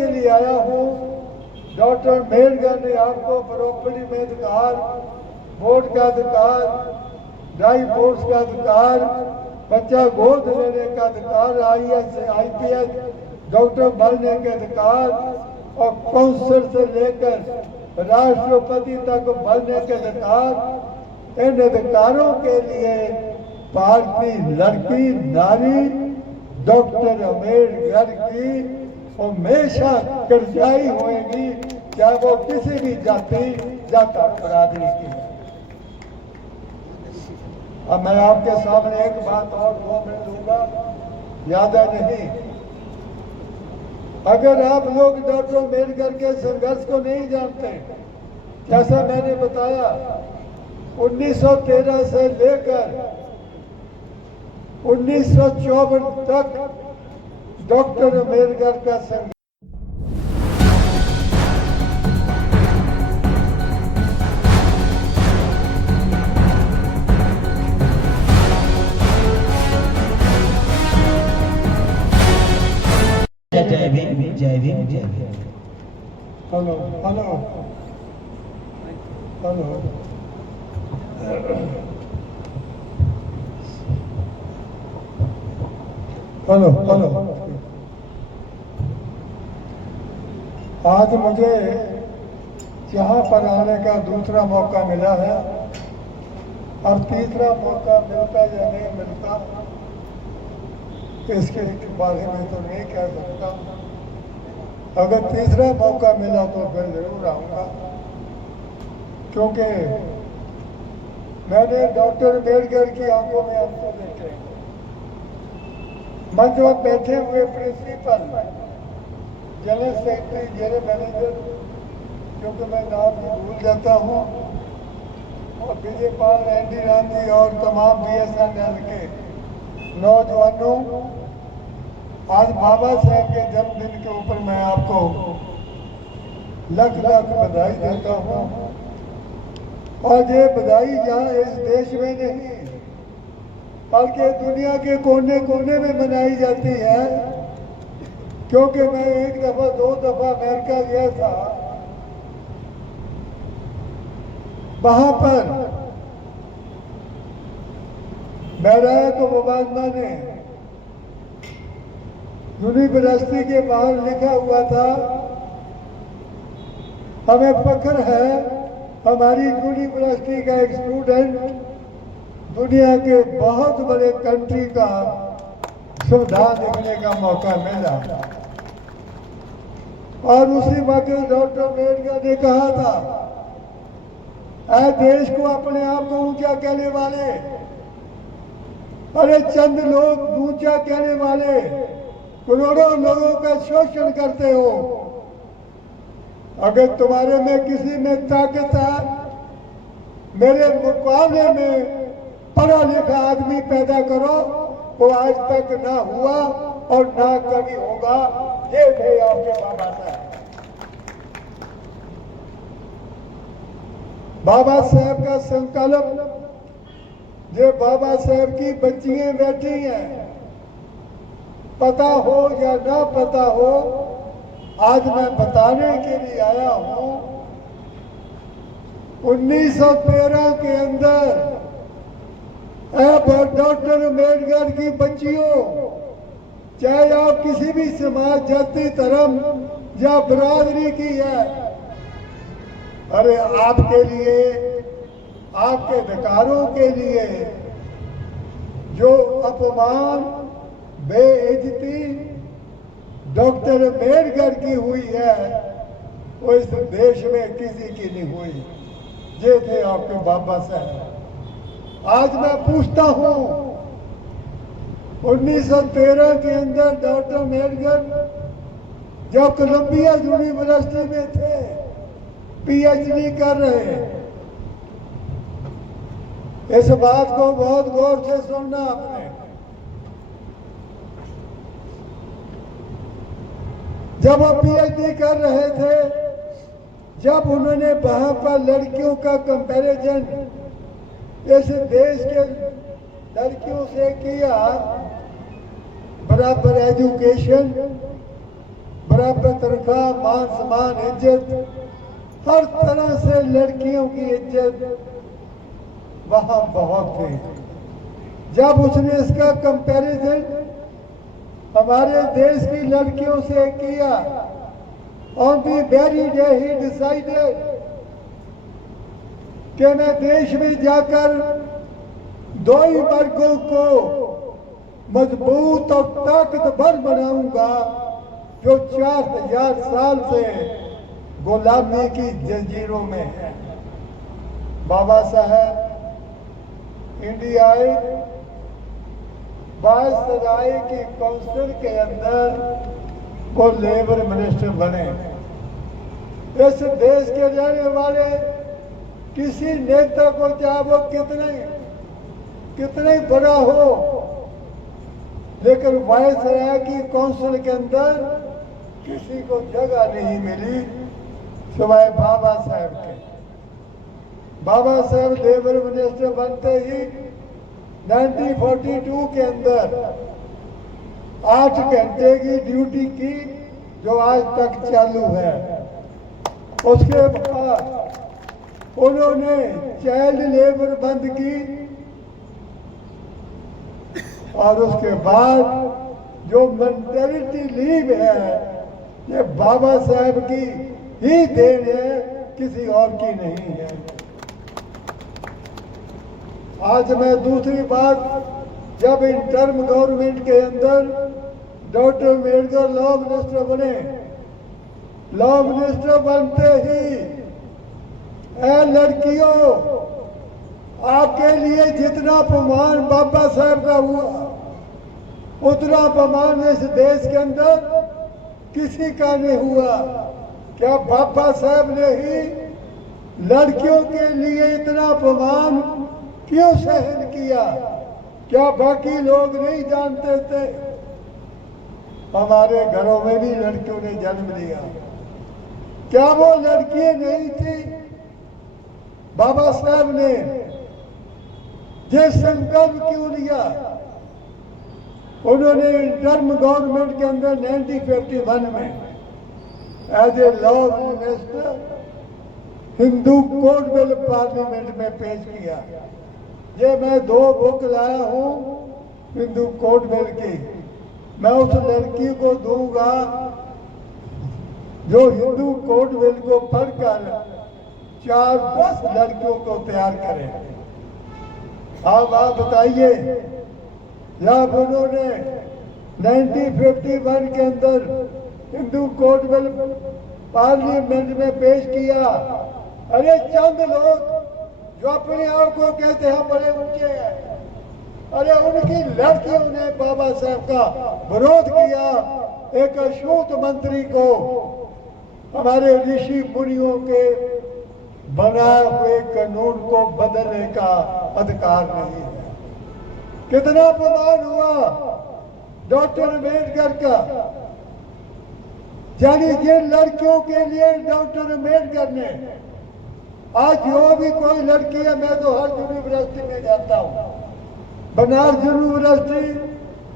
के लिए आया हूँ। डॉक्टर अम्बेडकर ने आपको प्रॉपर्टी में अधिकार, वोट का अधिकार, डाइवोर्स का अधिकार, बच्चा गोद लेने का अधिकार, IPS डॉक्टर बनने के अधिकार और काउंसिल से लेकर राष्ट्रपति तक बनने के अधिकार, इन अधिकारों के लिए भारतीय लड़की नारी डॉक्टर अम्बेडकर की हमेशा कर्जाई होएगी, चाहे वो किसी भी जाति जाता बरादरी की। अब मैं आपके सामने एक बात और 2 मिनट दूंगा, ज्यादा नहीं। अगर आप लोग डॉक्टर अम्बेडकर के संघर्ष को नहीं जानते, जैसा मैंने बताया 1913 से लेकर 1954 तक डॉक्टर अम्बेडकर का संघर्ष जय भीम जय भीम जय Bhim. Hello hello hello hello hello. आज मुझे यहाँ पर आने का दूसरा मौका मिला है, अब तीसरा मौका मिलता या नहीं मिलता इसके बारे में तो नहीं कह सकता। अगर तीसरा मौका मिला तो फिर जरूर आऊँगा, क्योंकि मैंने डॉक्टर अम्बेडकर की आंखों में आंसू देखे। मंच पर बैठे हुए principal, general secretary, general manager, क्योंकि मैं नाम भूल जाता हूँ, और विजयपाल, एनडी राम जी और तमाम BSNL के नौजवानों, आज बाबा साहब के जन्मदिन के ऊपर मैं आपको लख लख बधाई देता हूँ। और ये बधाई यहाँ इस देश में नहीं बल्कि दुनिया के कोने कोने में मनाई जाती है, क्योंकि मैं 1 दफा 2 दफा अमेरिका गया था, वहां पर बराक ओबामा ने यूनिवर्सिटी के बाहर लिखा हुआ था, हमें फख्र है हमारी यूनिवर्सिटी का एक स्टूडेंट दुनिया के बहुत बड़े कंट्री का संविधान लिखने का मौका मिला। और उसी वक्त डॉक्टर अम्बेडकर ने कहा था, ऐ देश को अपने आप को ऊंचा कहने वाले, अरे चंद लोग ऊंचा कहने वाले करोड़ों लोगों का शोषण करते हो। अगर तुम्हारे में किसी में ताकत है, मेरे मुकाबले में पढ़ा लिखा आदमी पैदा करो, वो आज तक ना हुआ और ना कभी होगा। ये थे आपके बाबा साहब। बाबा साहब का संकल्प, ये बाबा साहब की बच्चियां बैठी हैं, पता हो या ना पता हो, आज मैं बताने के लिए आया हूं। 1913 के अंदर डॉक्टर अम्बेडकर की बच्चियों, चाहे आप किसी भी समाज, जाति, धर्म या बरादरी की है, अरे आपके लिए, आपके अधिकारों के लिए जो अपमान, बेइज्जती डॉक्टर अम्बेडकर की हुई है, वो इस देश में किसी की नहीं हुई। ये थे आपके बाबा साहब। आज मैं पूछता हूं, 1913 के अंदर डॉक्टर अम्बेडकर जब कोलंबिया यूनिवर्सिटी में थे, PhD कर रहे हैं, इस बात को बहुत गौर से सुनना आपने। जब वो PhD कर रहे थे, जब उन्होंने वहां पर लड़कियों का कंपैरिजन इस देश के लड़कियों से किया, बराबर एजुकेशन, बराबर तनख्वाह, मान सम्मान, इज्जत, हर तरह से लड़कियों की इज्जत वहां बहुत थी। जब उसने इसका कंपैरिजन हमारे देश की लड़कियों से किया, on the very day he decided कि मैं देश में जाकर दो ही वर्गों को मजबूत और ताकतवर बनाऊंगा जो 4000 साल से गुलामी की जंजीरों में है। बाबा साहब इंडिया आए, वायसराय की काउंसिल के अंदर वो लेबर मिनिस्टर बने। इस देश के रहने वाले किसी नेता को, चाहे वो कितने बड़ा हो, लेकिन वायसराय की काउंसिल के अंदर किसी को जगह नहीं मिली सिवाय बाबा साहब के। बाबा साहब लेबर मिनिस्टर बनते ही 1942 के अंदर 8 घंटे की ड्यूटी की, जो आज तक चालू है। उसके बाद उन्होंने चाइल्ड लेबर बंद की, और उसके बाद जो मैटरनिटी लीव है, ये बाबा साहब की ही देन है, किसी और की नहीं है। आज मैं दूसरी बात, जब इंटर्म गवर्नमेंट के अंदर डॉक्टर अम्बेडकर लॉ मिनिस्टर बने, लॉ मिनिस्टर बनते ही, ऐ लड़कियों, आपके लिए जितना अपमान बाबा साहब का हुआ, उतना अपमान इस देश के अंदर किसी का नहीं हुआ। क्या बाबा साहब ने ही लड़कियों के लिए इतना अपमान क्यों सहन किया? क्या बाकी लोग नहीं जानते थे? हमारे घरों में भी लड़कियों ने जन्म लिया। क्या वो लड़कियां नहीं थी? बाबा साहब ने ये संकल्प क्यों लिया? उन्होंने इंटर्म गवर्नमेंट के अंदर 1951 में as a law minister Hindu code bill parliament में पेश किया। ये मैं 2 बुक लाया हूं हिंदू कोड बिल की। मैं उस लड़की को दूंगा जो हिंदू कोड बिल को पढ़कर 4-10 लड़कियों को तैयार करें। अब आप बताइए, जब उन्होंने 1951 के अंदर हिंदू कोड बिल पार्लियामेंट में पेश किया, अरे चंद लोग जो अपने आप को कहते हैं बड़े ऊंचे हैं, अरे उनकी लड़कियों ने बाबा साहब का विरोध किया। एक अछूत मंत्री को हमारे ऋषि मुनियों के बनाए हुए कानून को बदलने का अधिकार नहीं है। कितना अपमान हुआ डॉक्टर अम्बेडकर का। यानी जिन लड़कियों के लिए डॉक्टर अम्बेडकर ने, आज जो भी कोई लड़की है, मैं तो हर यूनिवर्सिटी में जाता हूँ, बनारस यूनिवर्सिटी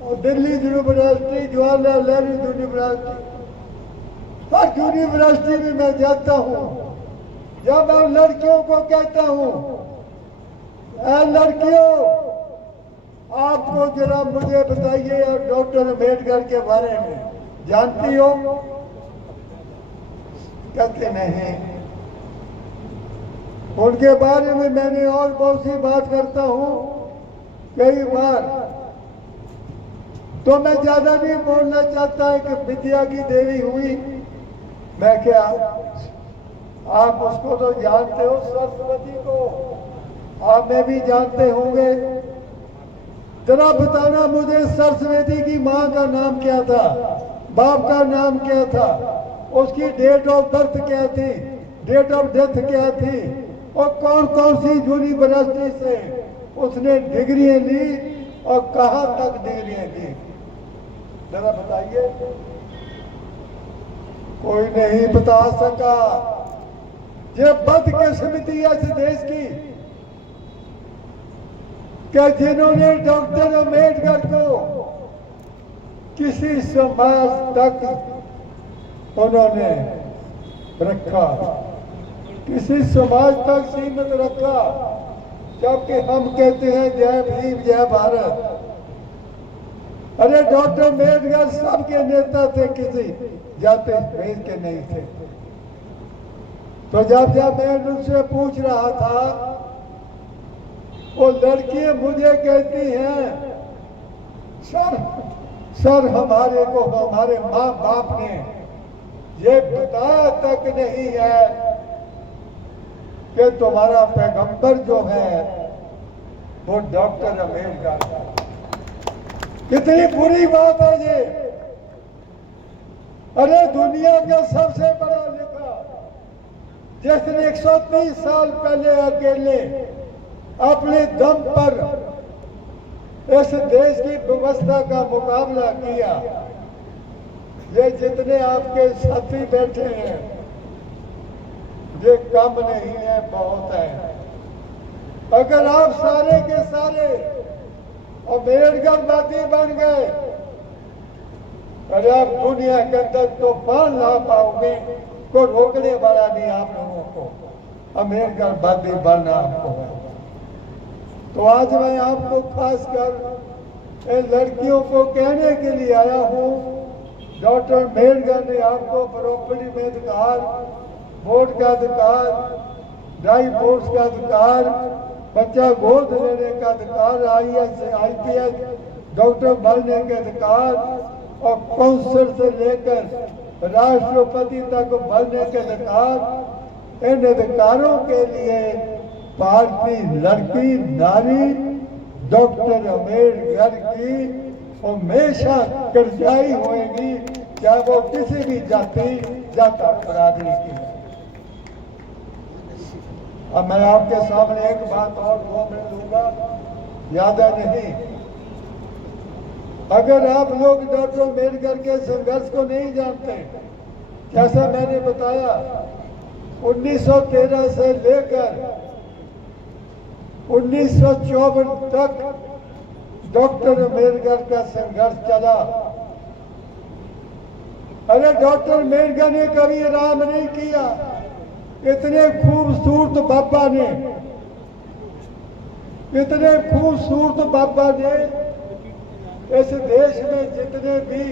और दिल्ली यूनिवर्सिटी, जवाहरलाल नेहरू यूनिवर्सिटी, हर यूनिवर्सिटी में मैं जाता हूँ। जब मैं लड़कियों को कहता हूँ, लड़कियों आपको जरा मुझे बताइए डॉक्टर अम्बेडकर के बारे में जानती हो? कहते नहीं। उनके बारे में मैंने और बहुत सी बात करता हूँ कई बार, तो मैं ज्यादा नहीं बोलना चाहता है कि विद्या की देवी हुई। मैं क्या, आप उसको तो जानते हो, सरस्वती को आप में भी जानते होंगे। जरा बताना मुझे, सरस्वती की माँ का नाम क्या था, बाप का नाम क्या था, उसकी डेट ऑफ बर्थ क्या थी, डेट ऑफ डेथ क्या थी, और कौन कौन सी यूनिवर्सिटी से उसने डिग्रियां ली और कहां तक डिग्रियां ली? जरा बताइए। कोई नहीं बता सका। ये बदकिस्मती है इस देश की कि जिन्होंने डॉक्टर अम्बेडकर को किसी समाज तक उन्होंने रखा, किसी समाज तक सीमित रखा, जबकि हम कहते हैं जय भीम जय भारत। अरे डॉक्टर अम्बेडकर सबके नेता थे, किसी जाति भेद के नहीं थे। तो जब मैं उनसे पूछ रहा था, वो लड़की मुझे कहती हैं, सर हमारे को हमारे माँ बाप ने ये बताया तक नहीं है कि तुम्हारा पैगंबर जो है वो डॉक्टर अम्बेडकर है। कितनी बुरी बात है ये। अरे दुनिया का सबसे बड़ा नेता, जिसने 130 साल पहले अकेले अपने दम पर इस देश की व्यवस्था का मुकाबला किया, ये जितने आपके साथी बैठे हैं ये कम नहीं है, बहुत है। अगर आप सारे के सारे अम्बेडकरवादी बन गए, अरे आप दुनिया के अंदर तूफान ला पाओगे, कोई रोकने वाला नहीं आप लोगों को अम्बेडकरवादी बनना आपको है। तो आज मैं आपको खासकर इन लड़कियों को कहने के लिए आया हूँ, डॉक्टर अम्बेडकर ने आपको प्रॉपर्टी में अधिकार, वोट का अधिकार, डाइवोर्स का अधिकार, बच्चा गोद लेने का अधिकार, IPS डॉक्टर बनने के अधिकार और काउंसिल से लेकर राष्ट्रपति तक बनने के अधिकार, इन अधिकारों के लिए भारतीय लड़की नारी डॉक्टर अम्बेडकर की हमेशा करजाई होगी, चाहे वो किसी भी जाति बरादरी की। अब मैं आपके सामने एक बात और 2 मिनट दूंगा, ज्यादा नहीं। अगर आप लोग डॉक्टर अम्बेडकर के संघर्ष को नहीं जानते, जैसा मैंने बताया 1913 से लेकर 1954 तक डॉक्टर अम्बेडकर का संघर्ष चला। अरे डॉक्टर अम्बेडकर ने कभी आराम नहीं किया। इतने खूबसूरत बाबा ने, इतने खूबसूरत बाबा ने इस देश में जितने भी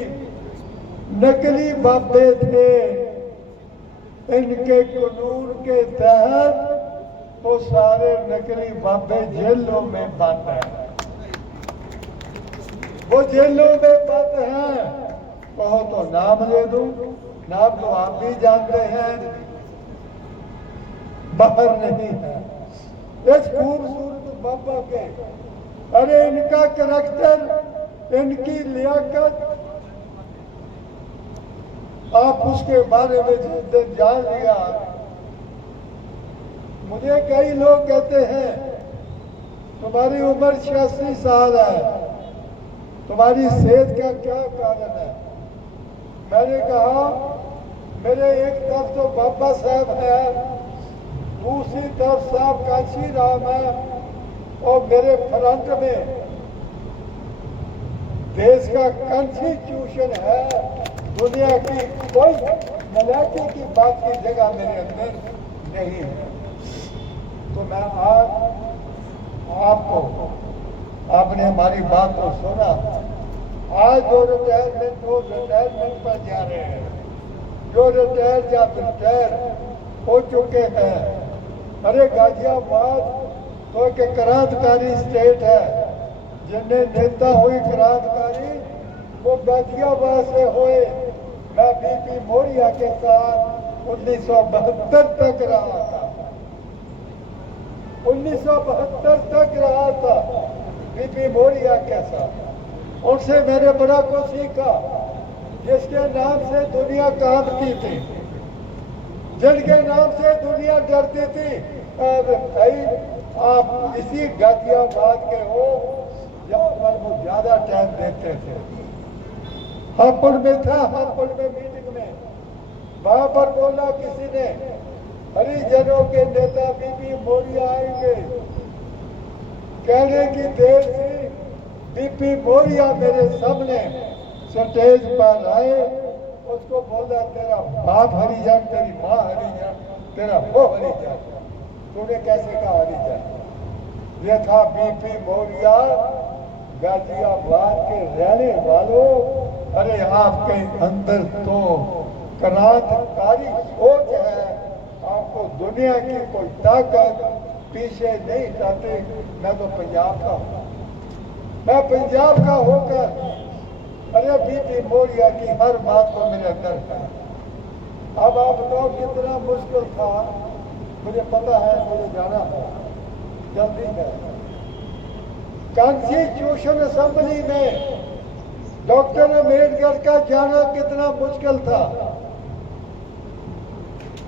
नकली बाबे थे, इनके कानून के तहत वो सारे नकली बाबे जेलों में बंद हैं। वो जेलों में बंद हैं। कहो तो नाम ले दूं, नाम तो आप भी जानते हैं, बाहर नहीं है। इस खूबसूरत बाबा के, अरे इनका करैक्टर, इनकी लियाकत, आप उसके बारे में जिस दिन जान लिया। मुझे कई लोग कहते हैं तुम्हारी उम्र 86 साल है, तुम्हारी सेहत का क्या कारण है? मैंने कहा मेरे एक तरफ तो बाबा साहब है, दूसरी तरफ साहब कांची राम है, और मेरे फ्रंट में देश का कॉन्स्टिट्यूशन है। दुनिया की कोई मलाकी की बात की जगह मेरे अंदर नहीं है। तो मैं आज आपको, आपने हमारी बात को सुना, आज जो रिटायरमेंट पर जा रहे हैं, जो रिटायर या रिटायर हो चुके हैं, अरे गाजियाबाद तो एक क्रांतिकारी स्टेट है, जिनने नेता हुई क्रांतिकारी वो गाजियाबाद से हुए। मैं BP मोरिया के साथ 1972 तक रहा था, 1972 तक रहा था BP मोरिया के साथ। उनसे मैंने बड़ा कुछ सीखा, जिसके नाम से दुनिया कांपती थी, जिनके नाम से दुनिया डरती थी। भाई आप इसी गाजियाबाद के हो जहाँ पर वो ज्यादा टाइम देते थे। हापुड़ में था, हापुड़ में मीटिंग में वहां पर बोला किसी ने, हरिजनों के नेता BP मोरिया आएंगे। कहने की देर थी, BP मोरिया मेरे सामने स्टेज पर आए उसको बोला तेरा बाप हरिजन, तेरी माँ हरिजन, तेरा वो हरिजन, तूने कैसे कहा हरिजन? ये था बीपी मौर्या, गाजियाबाद के रहने वालों। अरे आपके अंदर तो क्रांतिकारी सोच है, आपको दुनिया की कोई ताकत पीछे नहीं हटाती। मैं तो पंजाब का हूँ, मैं पंजाब का होकर अरे बीपी मौर्या की हर बात को मेरे अंदर है। अब आप बताओ कितना मुश्किल था, मुझे पता है, मुझे जाना है, जल्दी है। कॉन्स्टिट्यूशन असेंबली में डॉक्टर अम्बेडकर का जाना कितना मुश्किल था।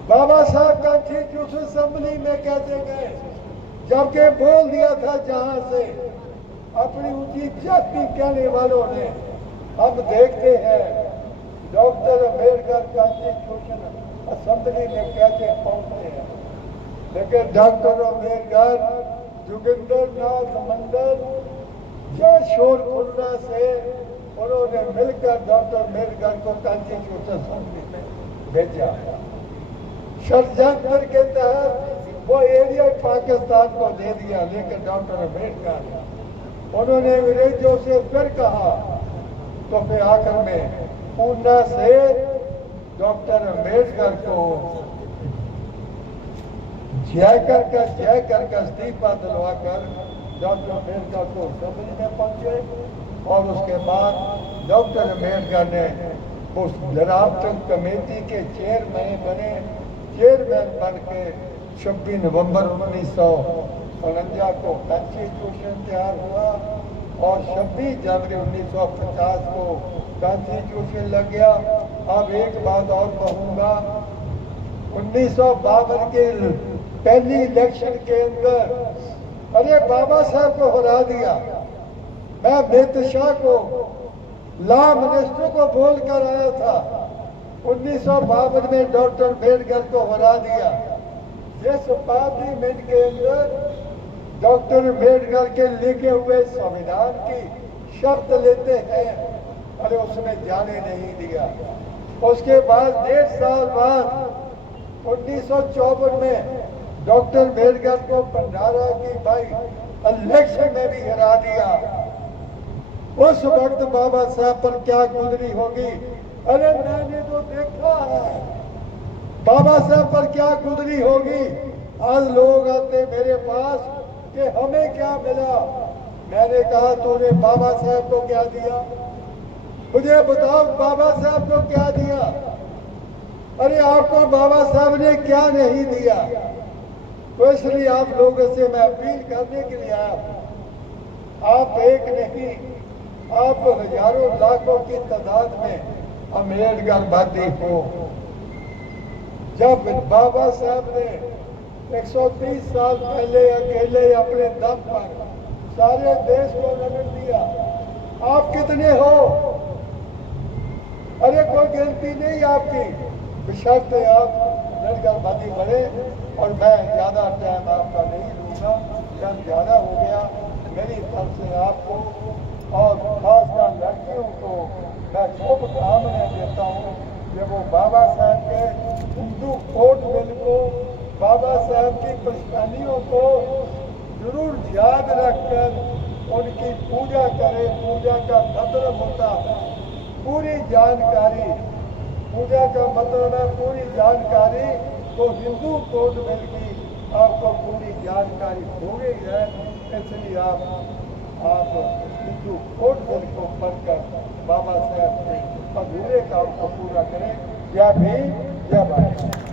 बाबा साहब कॉन्स्टिट्यूशन असेंबली में कैसे गए, जबकि बोल दिया था जहां से अपनी ऊंची जाति कहने वालों ने। हम देखते हैं डॉक्टर अम्बेडकर कॉन्स्टिट्यूशन असेंबली में कैसे पहुंचे हैं। लेकिन डॉक्टर अम्बेडकर जोगिंदर नाथ मंडल जय शोरगुल्ला से उन्होंने मिलकर डॉक्टर अम्बेडकर को कॉन्स्टिट्यूशन असेंबली में भेजा। षड्यंत्र के तहत वो एरिया पाकिस्तान को दे दिया, लेकिन डॉक्टर अम्बेडकर उन्होंने अंग्रेजों से फिर कहा, तो फिर आखिर में पूना से डॉक्टर अम्बेडकर को जय कर इस्तीफा दिलवाकर डॉक्टर अम्बेडकर को असेंबली में पहुंचे। और उसके बाद डॉक्टर अम्बेडकर ने उस ड्राफ्टिंग कमेटी के चेयरमैन बन के 26 नवंबर 1949 को कॉन्स्टिट्यूशन तैयार हुआ और 26 जनवरी 1950 को कॉन्स्टिट्यूशन लग गया। अब एक बात और कहूँगा, 1952 के पहली इलेक्शन के अंदर अरे बाबा साहब को हरा दिया। मैं अमित शाह को लॉ मिनिस्टर को बोल कर आया था, 1952 में डॉक्टर अम्बेडकर को हरा दिया। जिस पार्लियामेंट के अंदर डॉक्टर अम्बेडकर के लिखे हुए संविधान की शर्त लेते हैं, अरे उसमें जाने नहीं दिया। उसके बाद 1.5 साल बाद 1954 में डॉक्टर अम्बेडकर को भंडारा की भाई इलेक्शन में भी हरा दिया। उस वक्त बाबा साहब पर क्या गुजरी होगी, अरे मैंने तो देखा है बाबा साहब पर क्या गुजरी होगी। आज लोग आते मेरे पास कि हमें क्या मिला, मैंने कहा तूने बाबा साहब को क्या दिया, मुझे बताओ बाबा साहब को क्या दिया। अरे आपको बाबा साहब ने क्या नहीं दिया। तो इसलिए आप लोगों से मैं अपील करने के लिए आया हूं, आप एक नहीं, आप हजारों लाखों की तादाद में अम्बेडकरवादी हो। जब बाबा साहब ने 130 साल पहले अकेले अपने दम पर सारे देश को रगड़ दिया, आप कितने हो? अरे कोई गिनती नहीं आपकी, बशर्ते आप अम्बेडकरवादी बने। और मैं ज्यादा टाइम आपका नहीं लूंगा, टाइम ज्यादा हो गया। मेरी तरफ से आपको और खासकर लड़कियों को मैं शुभकामनाएं देता हूँ कि वो बाबा साहब के हिंदू कोड बिल को, बाबा साहब की परेशानियों को जरूर याद रखकर उनकी पूजा करें। पूजा का मतलब होता है पूरी जानकारी, पूजा का मतलब है पूरी जानकारी। तो हिंदू कोड बिल की आपको पूरी जानकारी हो गई है, इसलिए आप हिंदू कोड बिल को पढ़कर बाबा साहब के अधूरे काम को पूरा करें। जय भीम, जय भारत।